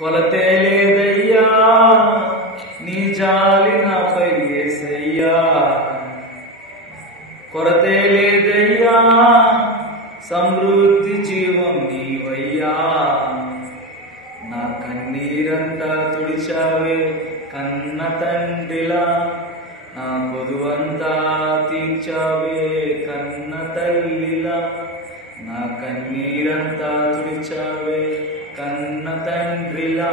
కొలతే లేదయ్యా నీ జాలి నాపై యేసయ్యా, కొరతే లేదయ్యా సమృద్ధి జీవం నీవయ్యా. నా కన్నీరంతా తుడిచావే కన్న తండ్రిలా, నా పొదువంతా తీర్చావే కన్న తల్లిలా. నా కన్నీరంతా తుడిచావే కన్న తండ్రిలా,